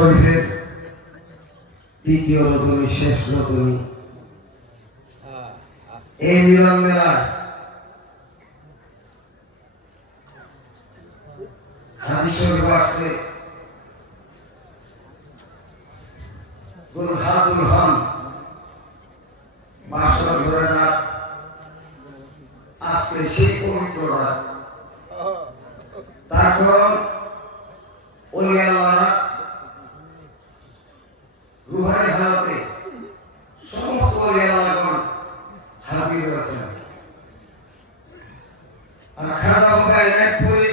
শরীফের তৃতীয় রজনী শেষ রজনী। এই মিলন মেলায় গুলহাদুল হন সেই আল্লাহরা রুহানি হালতে সমস্ত ওলি আল্লাহগণ হাজির আছেন খাজা বাবা এনায়তপুরি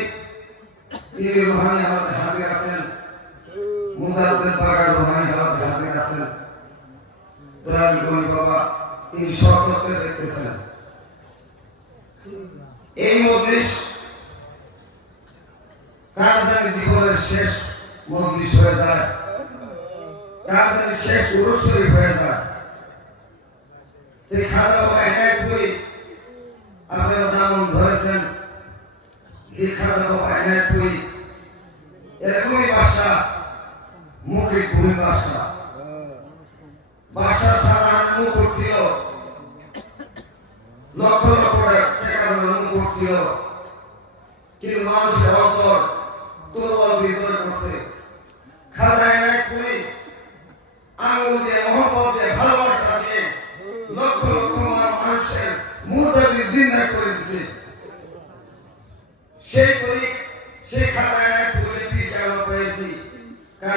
তিনি রুহানি হালতে হাজির আছেন। এই মজলিস কার জানি জীবনের শেষ মজলিস হয়ে যায়। কার জানি শেষ উরুস হয়ে যায়। খাজা বাবা একাই করি আপনারা দামন ধরেছেন যে খাজা বাবা একাই করি এরকমই বাসা মুখে ভূমি বাসা বাসার সাধারণ মুখ ছিল? লক্ষ লক্ষ মুখ করছিল কিন্তু মানুষের অন্তর দুর্বল বিজয় করছে খাজায় এক করে আঙ্গুল দিয়ে, মহব্বত দিয়ে, ভালোবাসা দিয়ে লক্ষ লক্ষ মানুষের মুহূর্তে জিন্দা করে দিছে। সেই খাজায় এক করে পীর কেমন পেয়েছি কার মাধ্যম দিয়ে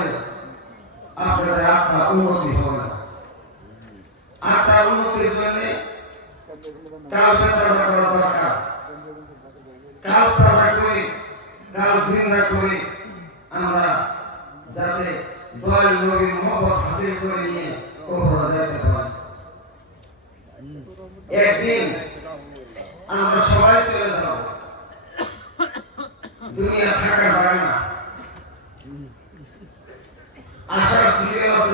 উন্নতি হবে না। আত্মার উন্নতির জন্য কাল করা দরকার। কাল তাজা করে, কাল জিন্দা করে আমরা যাতে দয়াল নবীর মহব্বত হাসিল করে নিয়ে কবর যেতে পারি। একদিন আমরা সবাই চলে যাব। দুনিয়া থাকা যায় না আসার সিরিয়াল আছে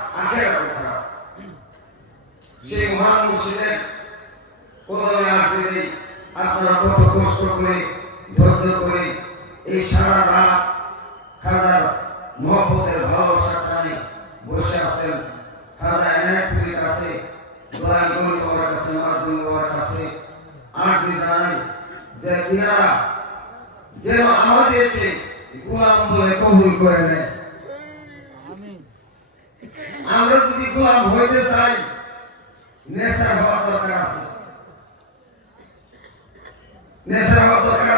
আখেরা তো খারাপ সেই মহান কষ্ট করে, ধৈর্য করে এই সারা রাত টানে বসে আছেন। খাদা এনায়তপুরীর কাছে দয়াল গনি বাবার কাছে মার্জুন বাবার কাছে আর্জি জানাই যে কিনারা যেন আমাদেরকে গোলাম বলে কবুল করে নেয়। আমরা যদি গোলাম হইতে চাই নেশার হওয়া দরকার আছে। নেশার হওয়া দরকার